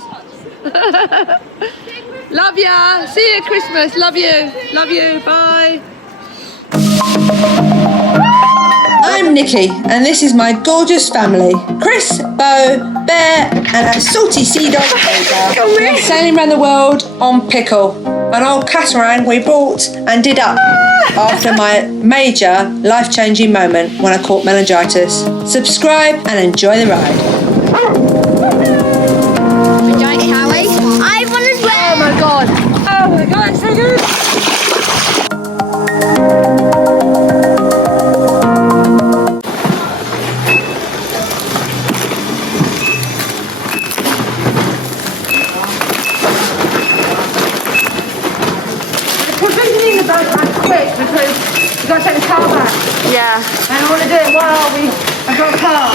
hearts. Love ya. See you at Christmas. Love you. Love you. Bye. I'm Nikki, and this is my gorgeous family. Chris, Bo, Bear, and our salty sea dog, We're sailing around the world on Pickle, an old catamaran we bought and did up after my major life-changing moment when I caught meningitis. Subscribe and enjoy the ride. We don't, shall we? I want to swim! Oh my god. Oh my god, it's so good. Provisioning the boat back quick because we've got to take the car back. Yeah. And I want to do it while I've got a car.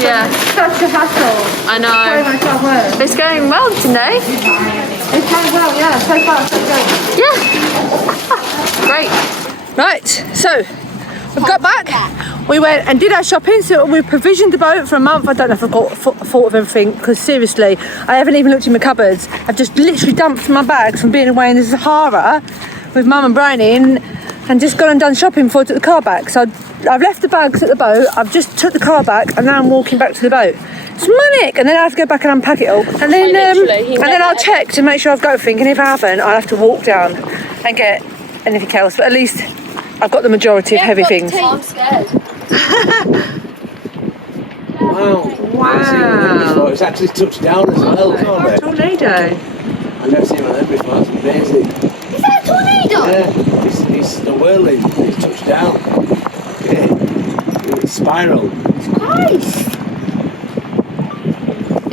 Yeah. Such a hassle. I know. Very much hard work. It's going well today. It's going well, yeah. So far, so good. Yeah. Great. Right, so we've got back. We went and did our shopping, so we provisioned the boat for a month. I don't know if I've got thought of everything, because seriously, I haven't even looked in my cupboards. I've just literally dumped my bags from being away in the Sahara with Mum and Brownie and just gone and done shopping before I took the car back. So I've left the bags at the boat, I've just took the car back, and now I'm walking back to the boat. It's manic, and then I have to go back and unpack it all, and then I'll check to make sure I've got everything, and if I haven't, I'll have to walk down and get anything else, but at least I've got the majority of heavy things. I'm scared. Wow. It's actually touched down as well, can't it? Tornado. I've never seen one of them before, that's amazing. Is that a tornado? Yeah, it's the whirling, it's touched down. Okay. It's spiral. Christ!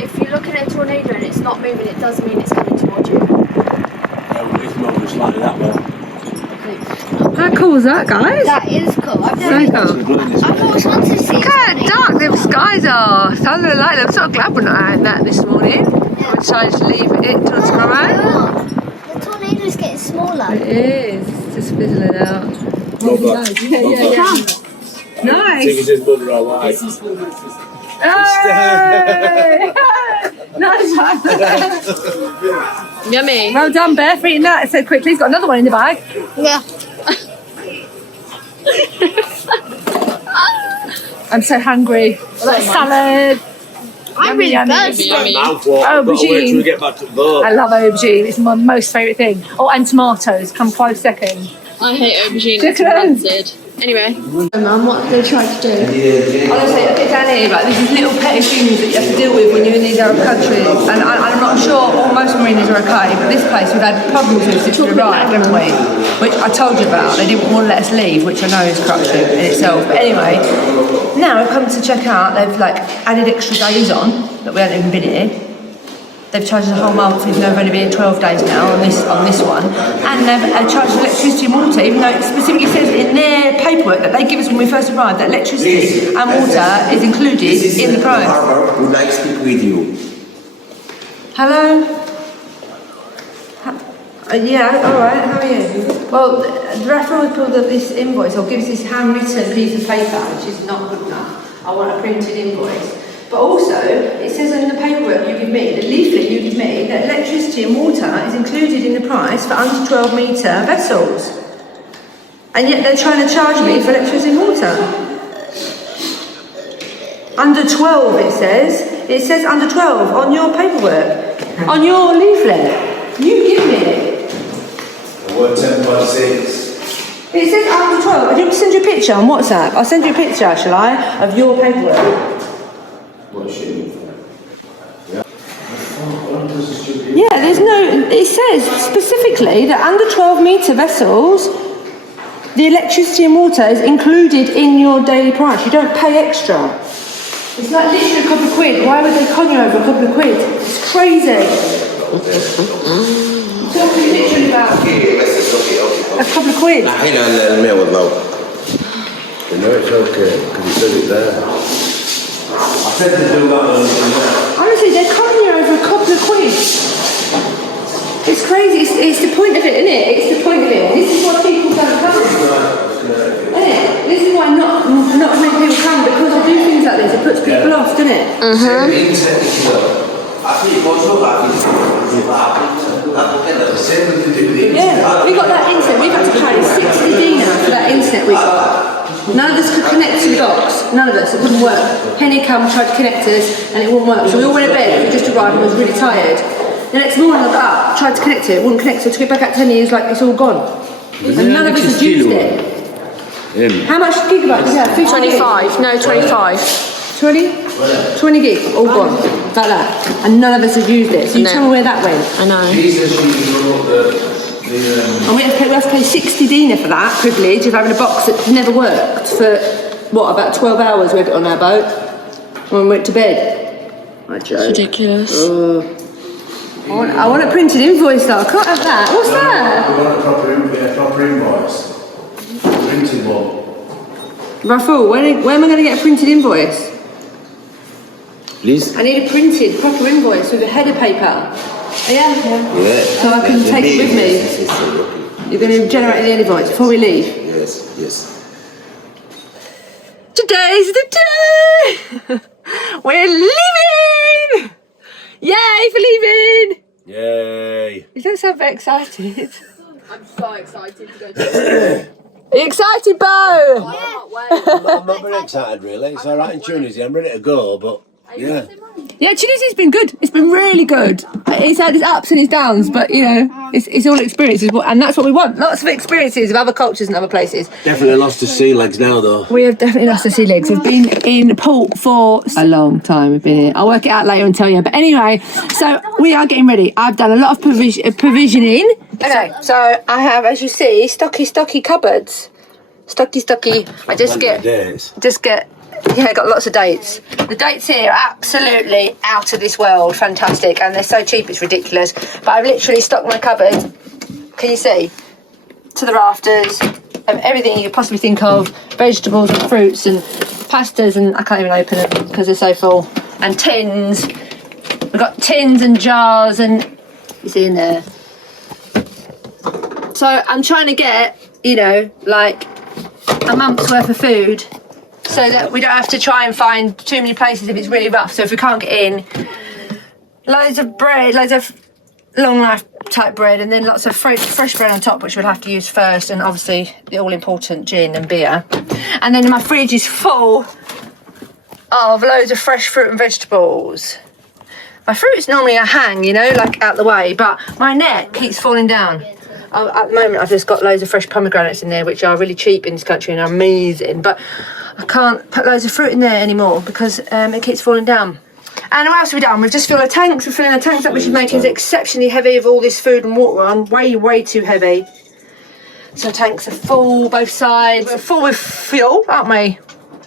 If you're looking at a tornado and it's not moving, it does mean it's coming towards you. Yeah, it's moving slightly that way. How cool is that, guys? That is cool. I've So never cool. I've always wanted to see. Look how dark them skies are. Thunder light. I'm so glad we're not out in that this morning. We decided to leave it till tomorrow. Oh, the tornado's getting smaller. It is. It's just fizzling out. Nice. Think it's his mother or wife. Hey! Nice one. Yummy. Well done, Bear, for eating that so quickly. He's got another one in the bag. Yeah. I'm so hungry. Salad. I'm really thirsty. Aubergine. We get back to the boat. I love aubergine. It's my most favourite thing. Oh, and tomatoes. Come close second. I hate aubergine. It's rancid. Anyway. Mum, what have they tried to do? Honestly, look at down here, like these little petty things that you have to deal with when you're in these Arab countries. And I'm not sure, most marinas are okay, but this place we've had problems with since we arrived, haven't we? Which I told you about. They didn't want to let us leave, which I know is corruption in itself. But anyway, now I've come to check out. They've like added extra days on that we haven't even been here. They've charged us a whole month, even though we've only been here 12 days now on this one. And they've charged electricity and water, even though it specifically says in their paperwork that they give us when we first arrived that electricity and water is included in the price. Would like to speak with you. Hello? Yeah, alright, how are you? Well, the referee pulled up this invoice, or gives this handwritten piece of paper, which is not good enough. I want a printed invoice. But also, it says in the paperwork you give me, the leaflet you give me, that electricity and water is included in the price for under 12 metre vessels. And yet they're trying to charge me for electricity and water. Under 12 it says. It says under 12 on your paperwork. On your leaflet. You give me it. What 10.6? It says under 12. I didn't send you a picture on WhatsApp. I'll send you a picture, shall I, of your paperwork. Yeah, there's no, it says specifically that under 12 metre vessels, the electricity and water is included in your daily price. You don't pay extra. It's like literally a couple of quid. Why would they con you over a couple of quid? It's crazy. Talking literally about a couple of quid. الحين على الماء والضوء. No, it's okay, because you said it there. I said to do that. Honestly, they're conning you over a couple of quid. It's crazy. It's the point of it, isn't it? It's the point of it. This is why people don't come. Isn't it? This is why not many people come, because I do things like this. It puts people off, doesn't it? Yeah, we got that internet. We've had to pay 60 dinar for that internet we got. None of us could connect to the box. None of us. It wouldn't work. Henny come, tried to connect us, and it wouldn't work. So we all went to bed. We just arrived and I was really tired. The next morning I got up, tried to connect it. It wouldn't connect. So I took it back out to Henny. He was like, it's all gone. And none of us had used it. How much gigabyte did you have? 25. No, 25. 20? 20 gig, all gone. Like that. And none of us have used it. So you tell me where that went. I know. And we have to pay 60 dinar for that privilege of having a box that never worked for, what, about 12 hours we had it on our boat when we went to bed. It's ridiculous. I want a printed invoice though, I can't have that. What's that? We want a proper invoice. Printed one. Raffle, where am I going to get a printed invoice? Please? I need a printed, proper invoice with a header paper. Yeah. So I can take it with me. You're going to generate the invoice before we leave? Yes. Today's the day! We're leaving! Yay for leaving! Yay. You don't sound very excited. I'm so excited to go to Are you excited, Bo? I'm not very excited, really. It's all right in Tunisia. I'm ready to go, but yeah. Yeah, Tunisia's been good. It's been really good. It's had its ups and its downs, but you know, it's all experiences, and that's what we want. Lots of experiences of other cultures and other places. Definitely lost the sea legs now, though. We have definitely lost the sea legs. We've been in port for a long time. We've been here. I'll work it out later and tell you. But anyway, so we are getting ready. I've done a lot of provisioning. Okay, so I have, as you see, stocky cupboards. Stocky. I just get. Yeah, got lots of dates. The dates here are absolutely out of this world, fantastic, and they're so cheap it's ridiculous. But I've literally stocked my cupboard, can you see, to the rafters, of everything you could possibly think of, vegetables and fruits and pastas, and I can't even open them because they're so full, and tins. We've got tins and jars, and you see in there. So I'm trying to get, you know, like a month's worth of food, so that we don't have to try and find too many places if it's really rough. So if we can't get in, loads of bread, loads of long life type bread, and then lots of fresh bread on top, which we'll have to use first, and obviously the all important gin and beer. And then my fridge is full of loads of fresh fruit and vegetables. My fruit's normally a hang, you know, like out the way, but my net keeps falling down. At the moment I've just got loads of fresh pomegranates in there, which are really cheap in this country and are amazing, but I can't put loads of fruit in there anymore because it keeps falling down. And what else have we done? We've just filled our tanks. We're filling our tanks up, which is making us exceptionally heavy of all this food and water. I'm way too heavy. So tanks are full, both sides. We're full with fuel, aren't we?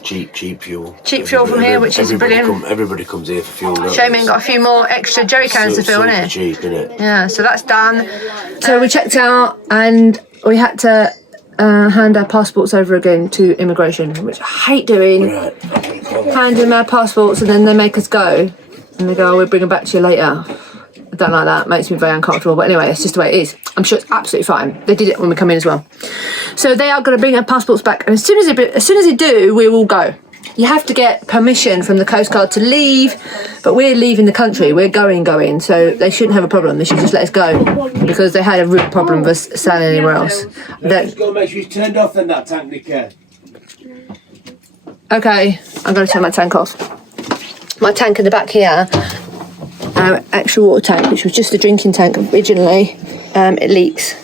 Cheap fuel. Cheap fuel from here, which is brilliant. Everybody comes here for fuel. Shame got a few more extra jerry cans to fill, innit? Cheap, innit? Yeah, so that's done. So we checked out and we had to hand our passports over again to immigration, which I hate doing. Right. Hand them our passports and then they make us go. And they go, oh, we'll bring them back to you later. I don't like that. It makes me very uncomfortable. But anyway, it's just the way it is. I'm sure it's absolutely fine. They did it when we come in as well. So they are going to bring our passports back. And as soon as they do, we will go. You have to get permission from the Coast Guard to leave. But we're leaving the country. We're going. So they shouldn't have a problem. They should just let us go. Because they had a real problem with us sailing anywhere else. Just got to make sure it's turned off then, that tank, Nicky. Okay, I'm going to turn my tank off. My tank in the back here, our actual water tank, which was just a drinking tank originally, it leaks.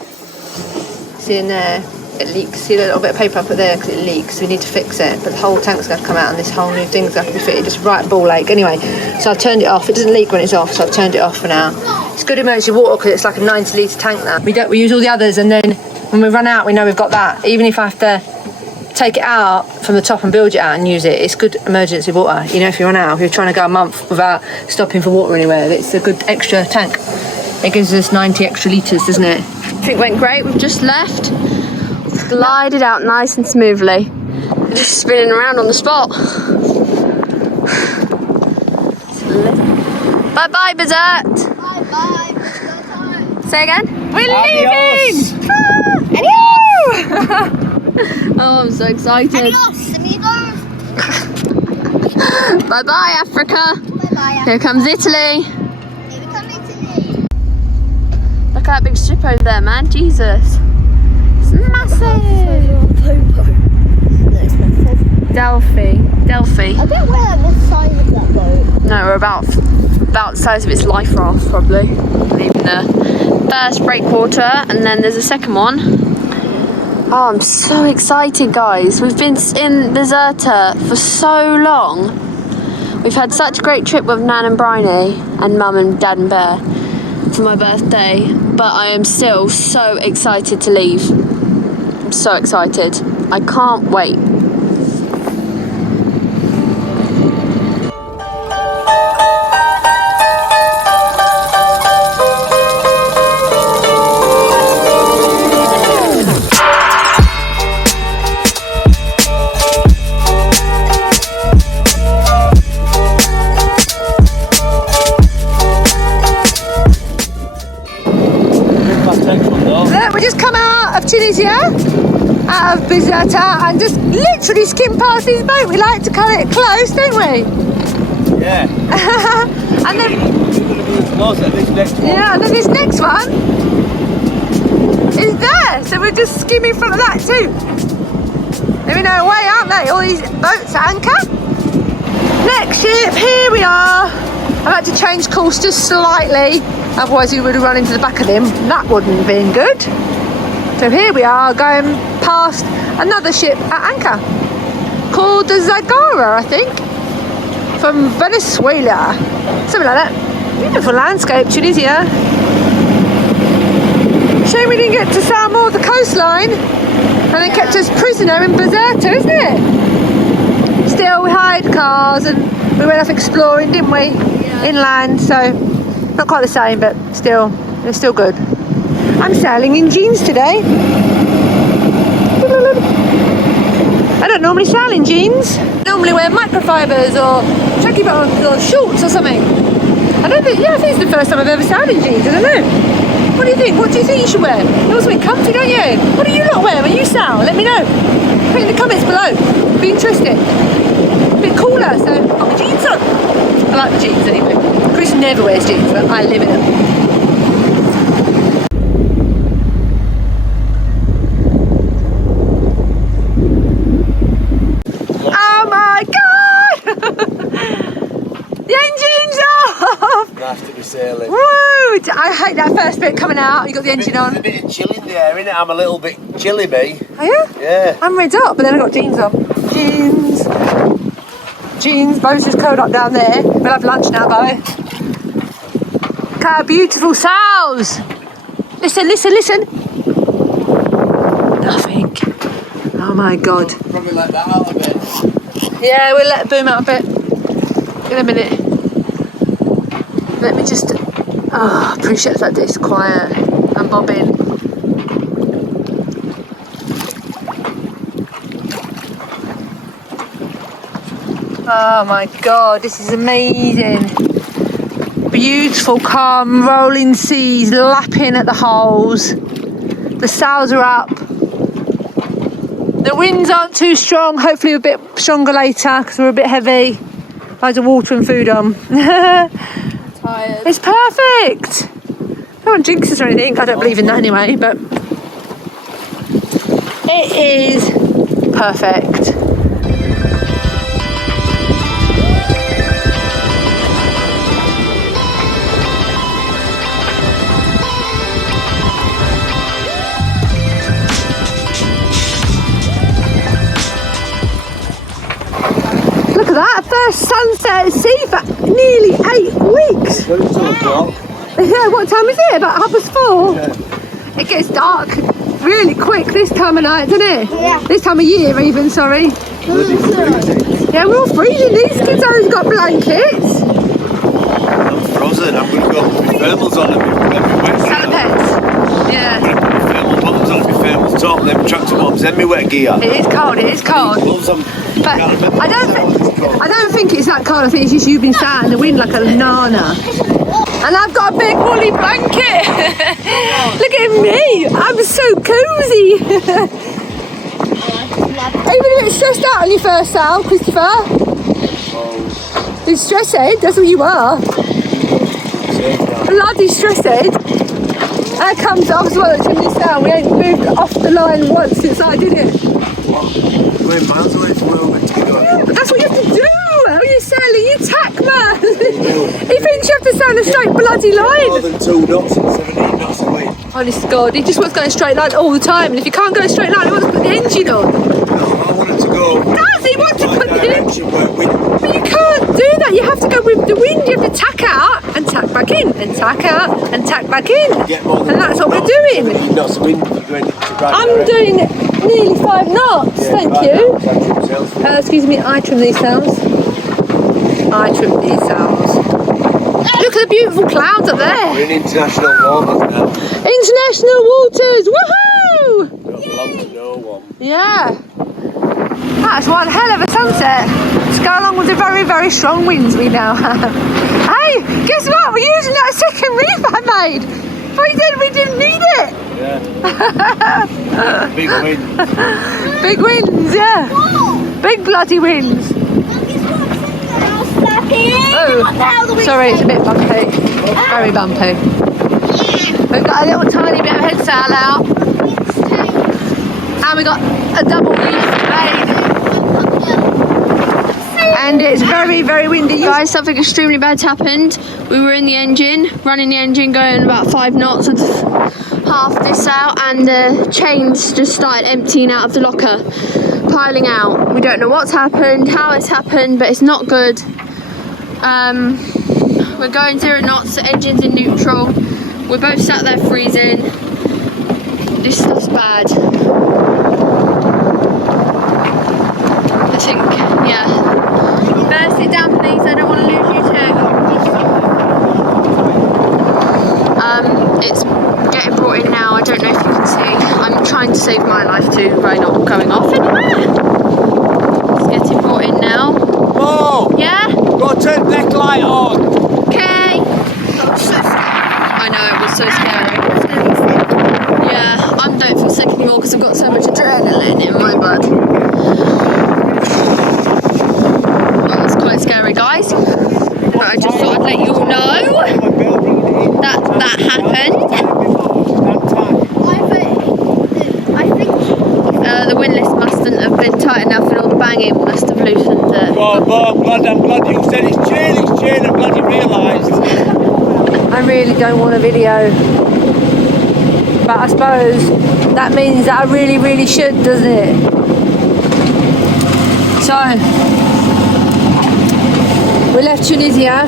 See in there, it leaks. See the little bit of paper I put there because it leaks. We need to fix it, but the whole tank's going to come out and this whole new thing's going to be fitted, just right ball ache. Anyway, so I've turned it off. It doesn't leak when it's off, so I've turned it off for now. It's good emergency water because it's like a 90 litre tank now. We use all the others, and then when we run out, we know we've got that. Even if I have to take it out from the top and build it out and use it, it's good emergency water. You know, if you run out, if you're trying to go a month without stopping for water anywhere, it's a good extra tank. It gives us 90 extra litres, doesn't it? I think it went great. We've just left. Glided out nice and smoothly. Just spinning around on the spot. Bye-bye, Bizette. Bye-bye. Say again? We're Adios. leaving! Oh, I'm so excited. Adios, amigos. Bye-bye, Africa. Bye-bye. Here comes Italy. that big ship over there, man. Jesus. It's massive. Delphi. I bet we're at the size of that boat. No, we're about the size of its life raft, probably. Leaving the first breakwater, and then there's a second one. Oh, I'm so excited, guys. We've been in Bizerta for so long. We've had such a great trip with Nan and Bryony and Mum and Dad and Bear for my birthday, but I am still so excited to leave. I'm so excited. I can't wait. Look, we just come out of Tunisia, out of Bizerta, and just literally skim past this boat. We like to cut it close, don't we? Yeah. And then, Closer, this next one. yeah, and then this next one is there. So we're just skimming in front of that too. Let me know away, aren't they? All these boats at anchor. Next ship, here we are. I've had to change course just slightly, otherwise we would have run into the back of him. That wouldn't have been good. So here we are going past another ship at anchor called the Zagara, I think, from Venezuela. Something like that. Beautiful landscape, Tunisia. Shame we didn't get to sail more of the coastline and they kept us prisoner in Bizerta, isn't it? Still, we hired cars and we went off exploring, didn't we? Inland, so not quite the same, but still, it's still good. I'm sailing in jeans today. I don't normally sail in jeans. I normally wear microfibers or tracky bottoms or shorts or something. I think it's the first time I've ever sailed in jeans. I don't know. What do you think? What do you think you should wear? You want something comfy, don't you? What do you lot wear when you sail? Let me know. Put in the comments below. Be interested. A bit cooler, so I've got my jeans on. I like the jeans anyway. Chris never wears jeans, but I live in them. Oh my god! The engine's off! Nice to be sailing. Woo! I hate that first bit coming out. You got the engine on. There's a bit of chill in the air, innit? I'm a little bit chilly, me. Are you? Yeah. I'm rigged up, but then I've got jeans on. Jeans, Bo's just curled up down there. We'll have lunch now, Bo. Look at our beautiful sails. Listen. Nothing. Oh my god. Probably let that out a bit. Yeah, we'll let it boom out a bit in a minute. Let me just. Oh, appreciate the fact that it's quiet. I'm bobbing. Oh my god, this is amazing. Beautiful, calm, rolling seas lapping at the holes. The sails are up. The winds aren't too strong, hopefully a bit stronger later because we're a bit heavy. Loads of water and food on. Tired. It's perfect. No one jinxes or anything, I don't believe in that anyway, but it is perfect. Look at that, first sunset at sea for nearly 8 weeks. Yeah, what time is it? About 4:30? Yeah. It gets dark really quick this time of night, doesn't it? Yeah. This time of year even, sorry. Yeah, we're all freezing. These kids have got blankets. I'm frozen. I'm going to go put my thermals on and my wet gear. Salopettes. Yeah. Thermal bottoms on my thermal top, then my tractor bottoms, then my wet gear. It is cold, Gloves on. But I don't think it's that cold. I think it's just you've been sat in the wind like a nana. And I've got a big woolly blanket. Look at me. I'm so cozy. Are you a bit stressed out on your first sail, Christopher? You're stressed? That's what you are. Bloody stressed. How comes I was watching this now? We ain't moved off the line once since I did it. We're miles away from where we're meant to be going. That's what you have to do. How are you sailing? You tack, man. He thinks you have to sail a straight bloody More line. than 2 knots and 17 knots away. Honest to God, he just wants to go a straight line all the time. And if you can't go a straight line, he wants to put the engine on. No, I wanted to go. Does he want to my put the engine? direction where we. But you can't do that. You have to go with the wind. You have to tack out and tack back in, and tack out and tack back in. Get more than And that's what we're 2 doing. 17 knots of wind if you're going into the right I'm direction. doing nearly 5 knots. Thank you. you. Excuse me, I trim these sails. I trim these sails. Look at the beautiful clouds up there. We're in international waters now. International waters, woohoo! Don't belong to no one. Yeah. That's one hell of a sunset. To go along with the very, very strong winds we now have. Hey, guess what? We're using that second reef I made. We didn't need it. Yeah. Big wind. Big winds, yeah. Big bloody winds. Oh, sorry, it's a bit bumpy. Very bumpy. We've got a little tiny bit of head sail out. And we got a double reef blade. And it's very, very windy. Guys, something extremely bad's happened. We were in the engine, running the engine, going about 5 knots with half this out, and the chains just started emptying out of the locker, piling out. We don't know what's happened, how it's happened, but it's not good. We're going 0 knots, the engine's in neutral. We're both sat there freezing. This stuff's bad. I think, yeah. Better sit down, please. I don't want to lose you too. It's getting brought in now. I don't know if you can see. I'm trying to save my life too by not going off anywhere. It's getting brought in now. Oh! Yeah? Got to turn deck light on. Okay. I know, it was so scary. Yeah, I don't feel sick anymore because I've got so much adrenaline in my blood. Well, it's quite scary, guys. But I just thought I'd let you all know that happened. The windlass mustn't have been tight enough, and all the banging must have loosened it. Oh, I'm glad you said it's chain. I'm glad you realised. I really don't want a video. But I suppose that means that I really, really should, doesn't it? So, we left Tunisia.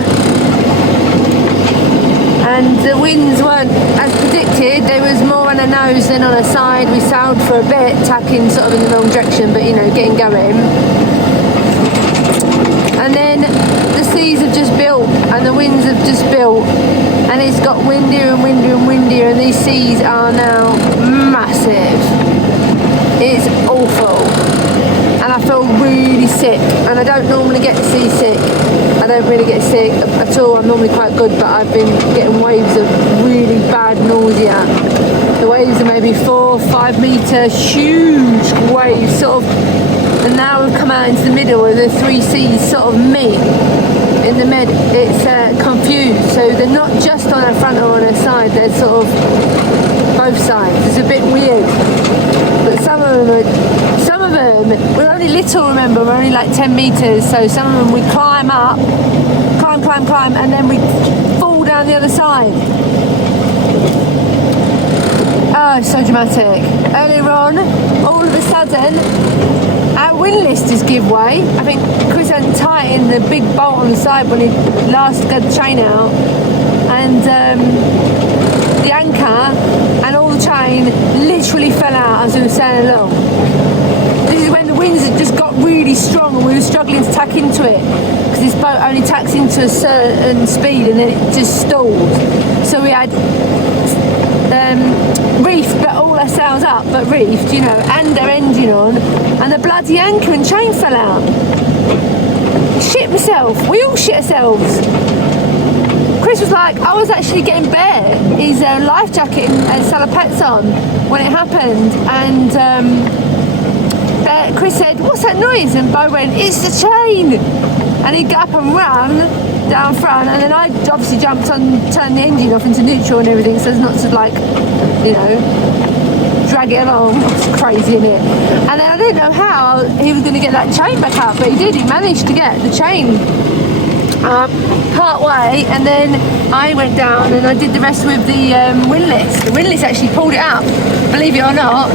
And the winds weren't as predicted. There was more on a nose than on a side. We sailed for a bit, tacking sort of in the wrong direction, but you know, getting going. And then the seas have just built and the winds have just built, and it's got windier and windier and windier, and these seas are now massive. It's awful. And I feel really sick, and I don't normally get seasick. I don't really get sick at all. I'm normally quite good, but I've been getting waves of really bad nausea. The waves are maybe 4 or 5 metre, huge waves, sort of, and now we've come out into the middle where the 3 seas sort of meet. In the mid, it's confused, so they're not just on our front or on our side, they're sort of both sides. It's a bit weird, but some of them, we're only little, remember, we're only like 10 metres, so some of them we climb up, climb, and then we fall down the other side. Oh, it's so dramatic. Earlier on, all of a sudden, our windlass just give way. I think Chris hadn't tightened the big bolt on the side when he last got the chain out, and the anchor and all the chain literally fell out as we were sailing along. This is when the winds had just got really strong and we were struggling to tack into it, because this boat only tacks into a certain speed and then it just stalled. So we had reefed, but all our sails up, but reefed, you know, and our engine on, and the bloody anchor and chain fell out. Shit myself. We all shit ourselves. Chris was like, I was actually getting bare his life jacket and salopettes on when it happened, and Chris said, what's that noise? And Bo went, it's the chain. And he got up and ran, down front, and then I obviously jumped on, turned the engine off into neutral and everything, so as not to like, you know, drag it along. It's crazy, isn't it? And then I didn't know how he was going to get that chain back up, but he did. He managed to get the chain part way, and then I went down and I did the rest with the windlass. The windlass actually pulled it up, believe it or not.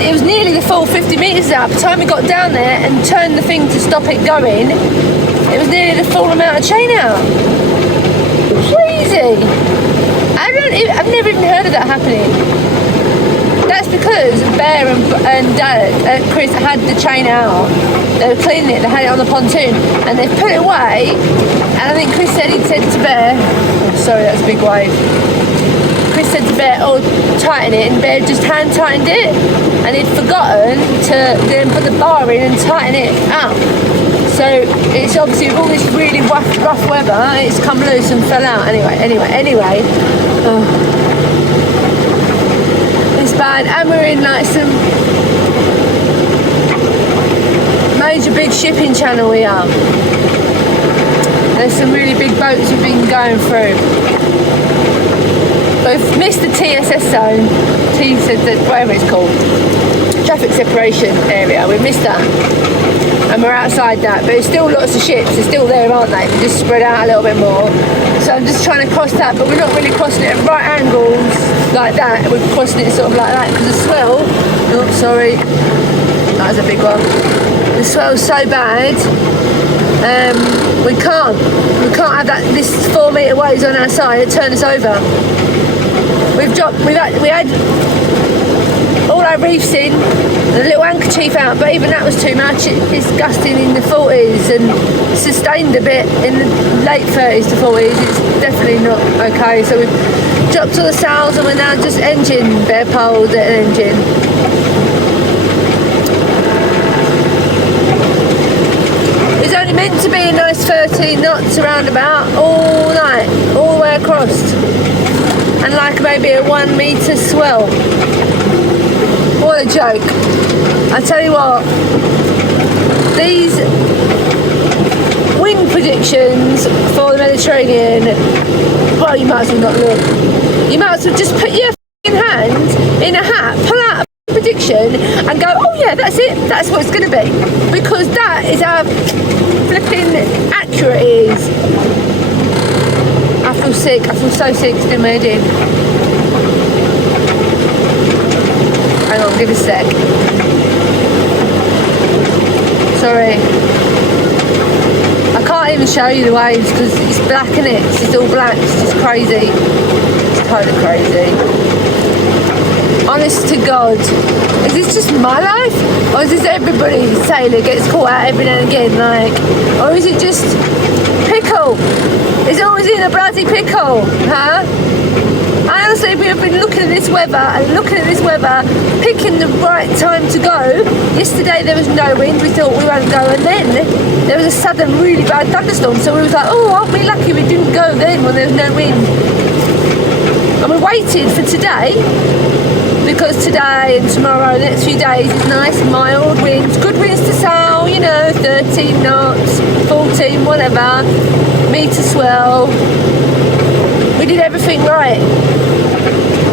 It was nearly the full 50 metres up. By the time we got down there and turned the thing to stop it going, it was nearly the full amount of chain out. Crazy. I've never even heard of that happening. That's because Bear and Dad, Chris, had the chain out. They were cleaning it, they had it on the pontoon, and they put it away. And I think Chris said, he'd said to Bear, oh, sorry, that's a big wave. Chris said to Bear, oh, tighten it, and Bear just hand tightened it. And he'd forgotten to then put the bar in and tighten it up. So it's obviously with all this really rough weather, it's come loose and fell out. Anyway. It's bad, and we're in like some major big shipping channel we are. There's some really big boats we've been going through. We've missed the TSS zone, whatever it's called, traffic separation area. We've missed that, and we're outside that, but there's still lots of ships. They're still there, aren't they? They're just spread out a little bit more. So I'm just trying to cross that, but we're not really crossing it at right angles like that. We're crossing it sort of like that because the swell. Oh, sorry, that was a big one. The swell's so bad. We can't have that. This 4 metre waves on our side. It turned us over. We had all our reefs in, and a little handkerchief out, but even that was too much. It's gusting in the 40s and sustained a bit in the late 30s to 40s. It's definitely not okay. So we've dropped all the sails and we're now just bare poled at an engine. It's only meant to be a nice 13 knots around about all night, all the way across. And like maybe a 1 metre swell. What a joke. I tell you what, these wind predictions for the Mediterranean, well, you might as well not look. You might as well just put your hand in a hat, pull out a prediction and go, oh yeah, that's it, that's what it's going to be. Because that is how flipping accurate it is. I feel sick. I feel so sick to do my head in. Hang on, give a sec. Sorry. I can't even show you the waves because it's black in it. It's just all black. It's just crazy. It's totally crazy. Honest to God. Is this just my life? Or is this everybody's sailor gets caught out every now and again? Like, or is it just pickle? It's always in a bloody pickle, huh? I honestly have been looking at this weather, picking the right time to go. Yesterday there was no wind, we thought we won't go, and then there was a sudden really bad thunderstorm, so we was like, oh, aren't we lucky we didn't go then when there was no wind. And we waited for today, because today and tomorrow, the next few days, is nice mild winds, good winds to sail, you know, 13 knots, 14, whatever, metre swell. We did everything right,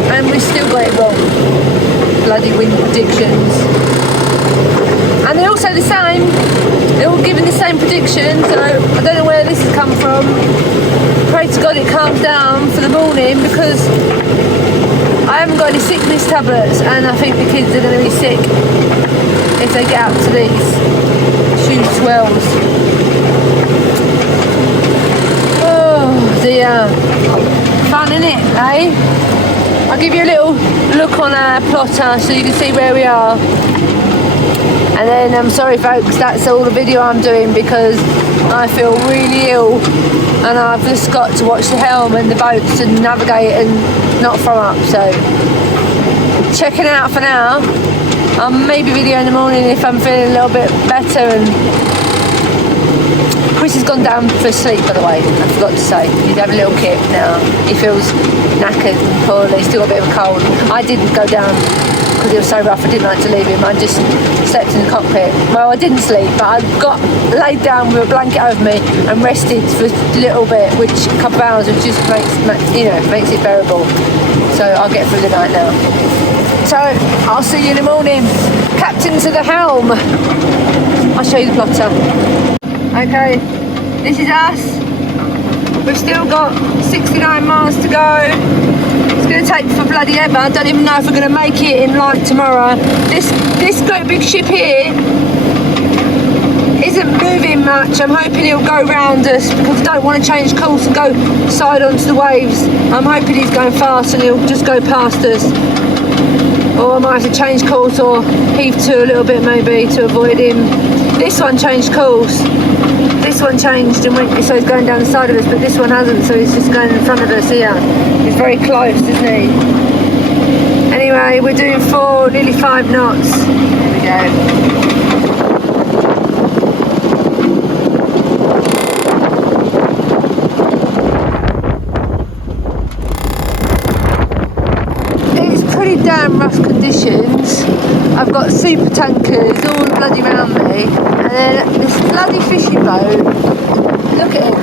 and we still got it wrong. Bloody wind predictions. And they're also the same. They're all giving the same prediction, so I don't know where this has come from. Pray to God it calms down for the morning, because I haven't got any sickness tablets, and I think the kids are going to be sick if they get up to these huge swells. Oh dear. Fun, innit, eh? I'll give you a little look on our plotter so you can see where we are. And then I'm sorry folks, that's all the video I'm doing because I feel really ill and I've just got to watch the helm and the boats and navigate and not throw up, so checking out for now. I'll maybe video in the morning if I'm feeling a little bit better. And Chris has gone down for sleep, by the way, I forgot to say. He's having a little kip now. He feels knackered and poorly, still got a bit of a cold. I didn't go down because it was so rough. I didn't like to leave him. I just slept in the cockpit. Well, I didn't sleep, but I got laid down with a blanket over me and rested for a little bit, which a couple of hours, which just makes it bearable. So I'll get through the night now. So I'll see you in the morning. Captain to the helm. I'll show you the plotter. Okay, this is us. We've still got 69 miles to go. It's going to take for bloody ever. I don't even know if we're going to make it in like tomorrow. This great big ship here isn't moving much. I'm hoping he'll go round us because I don't want to change course and go side onto the waves. I'm hoping he's going fast and he'll just go past us. Or I might have to change course or heave to a little bit maybe to avoid him. This one changed course. This one changed and went, so he's going down the side of us, but this one hasn't, so he's just going in front of us here. He's very close, isn't he? Anyway, we're doing nearly 5 knots. Here we go. Damn rough conditions. I've got super tankers all bloody around me, and then this bloody fishing boat. Look at it.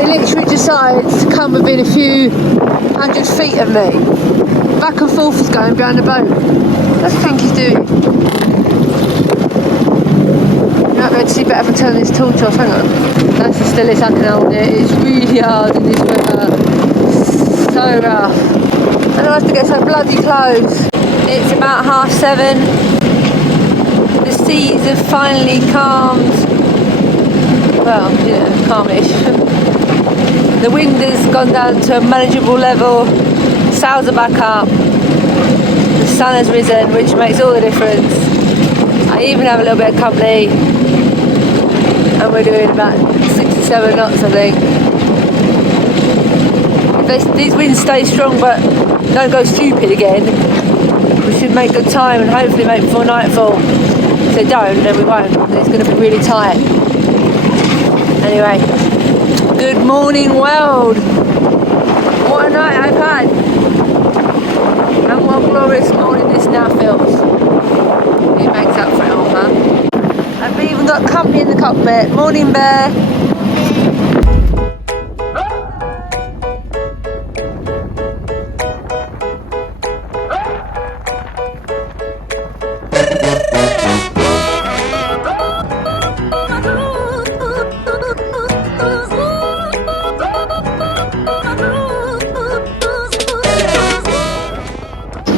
It literally decides to come within a few hundred feet of me. Back and forth is going behind the boat. What do you think he's doing? You might be able to see better if I turn this torch off. Hang on. That's the stillest I can hold it. It's really hard in this weather. So rough. And I have to get so bloody close. It's about 7:30. The seas have finally calmed. Well, you know, calmish. The wind has gone down to a manageable level. Sails are back up. The sun has risen, which makes all the difference. I even have a little bit of company. And we're doing about 6 or 7 knots, I think. If these winds stay strong but don't go stupid again, we should make good time and hopefully make before nightfall. If they don't, then we won't. It's going to be really tight. Anyway, good morning world. What a night I've had. And what a glorious morning this now feels. It makes up for it all, man. I've even got company in the cockpit. Morning, Bear.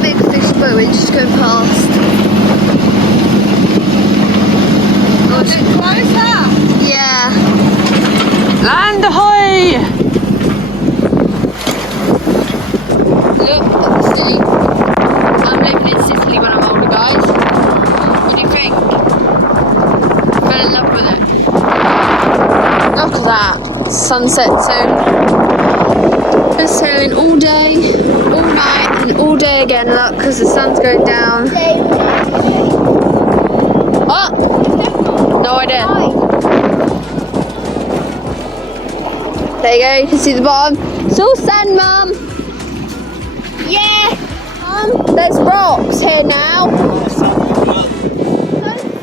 Big fish boat, we just go past. Yeah. Land ahoy! Look at the sea. I'm living in Sicily when I'm older, guys. What do you think? Fell in love with it. Look at that. Sunset soon. We're sailing all day, all night, and all day again. Look, because the sun's going down. Oh! No idea. There you go, you can see the bottom. It's all sand, Mum. Yeah. There's rocks here now.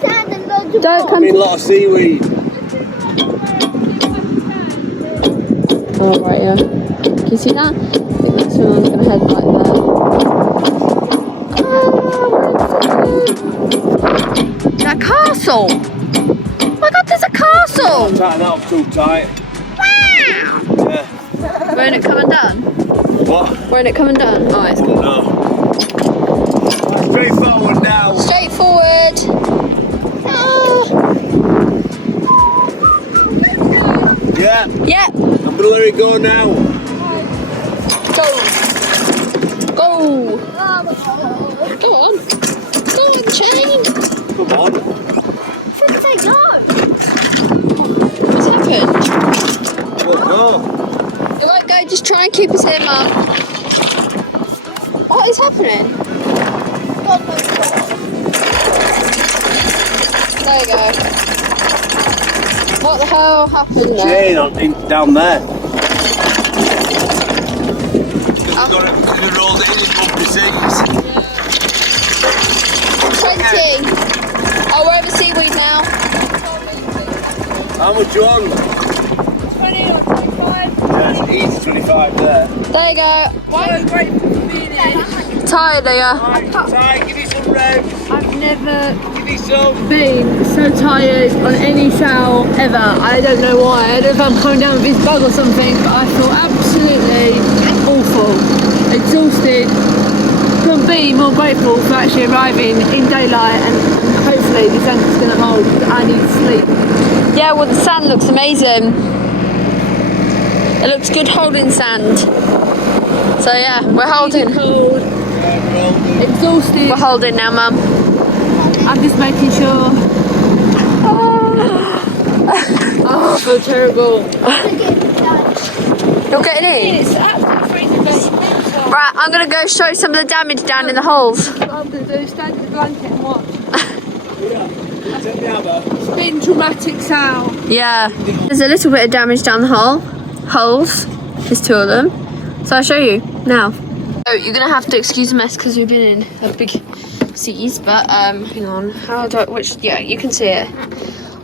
Sand and loads of Don't I come. mean, a lot of seaweed. Oh, right, yeah. Can you see that? I think that's where I'm going to head like that. That castle! Oh my god, there's a castle! Tighten that up too tight. Wow! Yeah. Won't it come undone? What? Won't it come undone? Oh, it's cool. No. Straight forward now. Straight forward. Ah. Yeah. Yep. I'm gonna let it go now. Go. Go. Go on. Go on, chain. Come on. Should say no. What's happened? Let's go. It won't go, just try and keep us here, Mum. What is happening? There you go. What the hell happened there? Chain down there. Got it because we rolled it in bumpy seas. 20. Oh, we're over seaweed now. How much you on? 20 or 25. There's easy 25 there. There you go. So grateful for being here. Tired, are you? Ty, give me some revs. I've never Give me some. been so tired on any sail ever. I don't know why. I don't know if I'm coming down with this bug or something, but I feel absolutely awful. Exhausted. Couldn't be more grateful for actually arriving in daylight, and hopefully this anchor's going to hold. I need sleep. Yeah, well, the sand looks amazing. It looks good holding sand. So yeah, we're holding. Cold. Exhausted. We're holding now, Mum. I'm just making sure. Oh, I feel terrible. You're getting in? It's absolutely freezing, but Right, I'm going to go show some of the damage down in the holes. what I'm going to do is stand in the blanket and watch. Take the hammer. It's been dramatic sound. Yeah. There's a little bit of damage down the holes. There's 2 of them. So I'll show you now. So you're going to have to excuse the mess because we've been in a big seas. But hang on. How do I... Yeah, you can see it.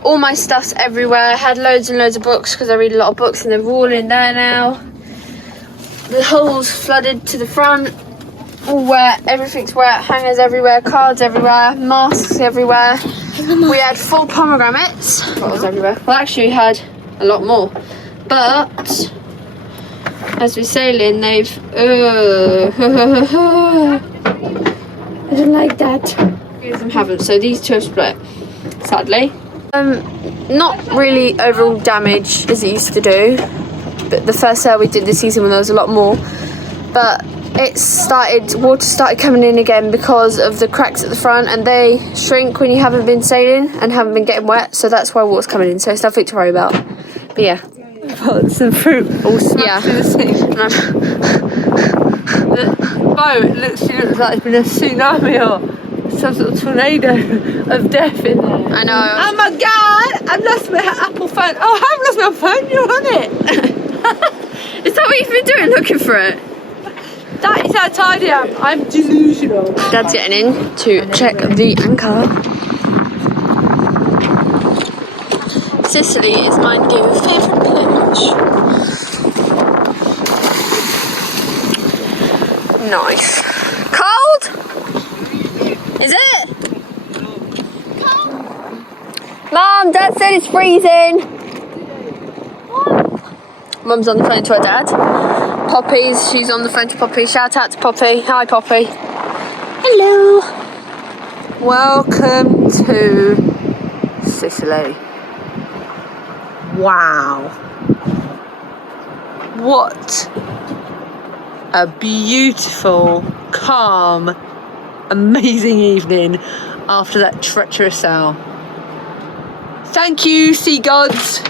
All my stuff's everywhere. I had loads and loads of books because I read a lot of books and they're all in there now. The holes flooded to the front. All wet. Everything's wet. Hangers everywhere. Cards everywhere. Masks everywhere. We had 4 pomegranates. Bottles everywhere. Well, actually we had a lot more. But as we're sailing, they've... I don't like that. Few of them haven't. So these 2 have split, sadly. Not really overall damage as it used to do. But the first sail we did this season when there was a lot more. But water started coming in again because of the cracks at the front, and they shrink when you haven't been sailing and haven't been getting wet, so that's why water's coming in, so it's nothing to worry about. But yeah. Put some fruit all smashed in the sea. The boat looks like it's been a tsunami or some sort of tornado of death in there. I know. Oh my god! I've lost my Apple phone. Oh, I haven't lost my phone. You're on it. Is that what you've been doing, looking for it? That is how tired I am. I'm delusional. Dad's getting in to check the anchor. Sicily is my new favourite place. Nice. Cold? Is it? Mum, Dad said it's freezing. Mum's on the phone to her dad. Poppy's, she's on the phone to Poppy. Shout out to Poppy. Hi, Poppy. Hello. Welcome to Sicily. Wow. What a beautiful, calm, amazing evening after that treacherous sail. Thank you, sea gods.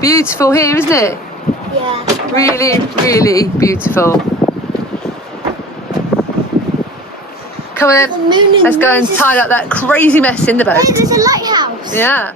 Beautiful here, isn't it? Yeah. Really, really beautiful. Come on then, let's go and tidy up that crazy mess in the boat. Hey, there's a lighthouse. Yeah.